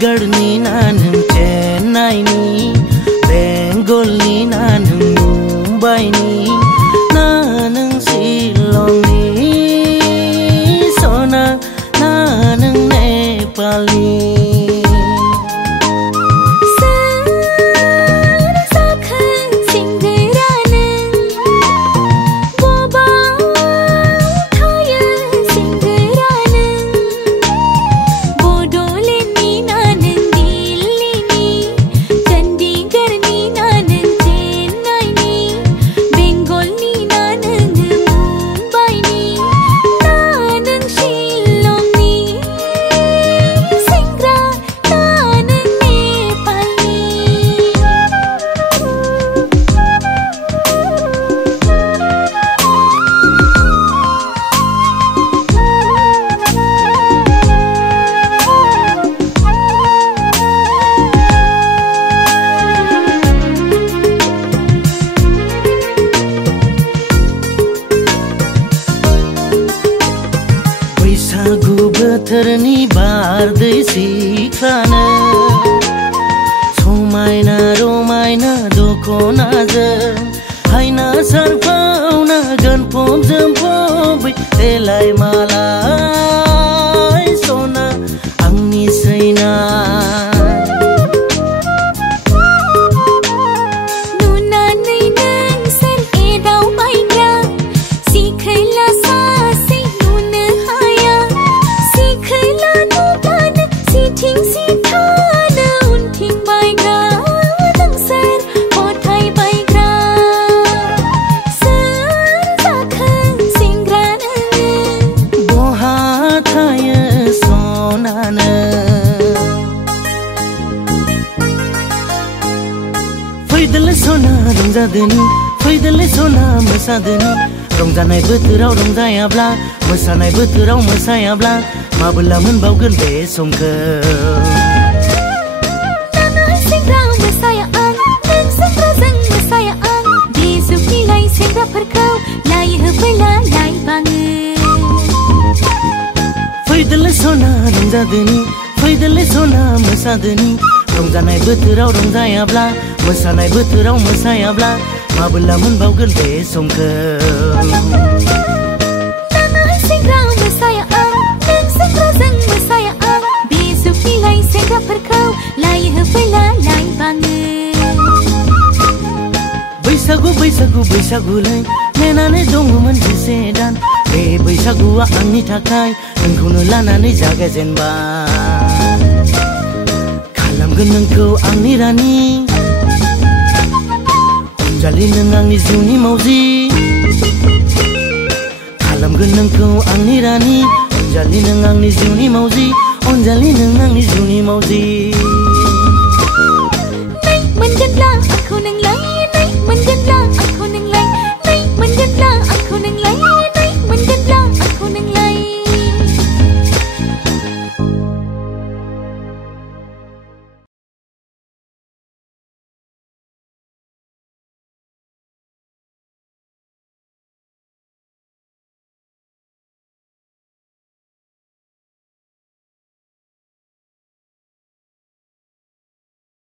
चंडीगढ़नि ना नों चेन्नाइनि बेंगलनि ना नों मुम्बाइनि ना नों शिलंनि सना ना नों नेपालनि बोथोरनि बारदै सिख्लानो समायना रमायना दख'नाजों हायना सारफावना गानफब जोमफबै देलाय मालाय सना आंनि सैना रंजादोनि फैदोलै सना मोसादोनि रंजानाय बोथोराव रंजायाब्ला मोसानाय बोथोराव मोसायाब्ला माबोला मोनबावगोन बे समखौ सेंग्रा मोसाया आं नों सेंग्राजों मोसाया आं बे जुगनिलाय सेंग्राफोरखौ लाय होफैला लाय बाङो फैदोलै सना रंजादोनि फैदोलै सना मोसादोनि रंजानाय बोथोराव रंजायाब्ला मोसानाय बोथोराव मोसायाब्ला माबोला मोनबावगोन बे समखौ सेंग्रा मोसाया आं नों सेंग्राजों मोसाया आं बे जुगनिलाय सेंग्राफोरखौ लाय होफैला लाय बाङो बैसागु बैसागु बैसागुलै नेनानै दङमोन जिसे दान बे बैसागुआ आंनि थाखाय नोंखौनो लानानै जागायजेनबाय खालामगोन नोंखौ आंनि रानि अनजालि नों आंनि जिउनि मावजि खालामगोन नोंखौ आंनि रानि अनजालि नों आंनि जिउनि मावजि अनजालि नों आंनि जिउनि मावजि मोनगोनब्ला आंखौ नों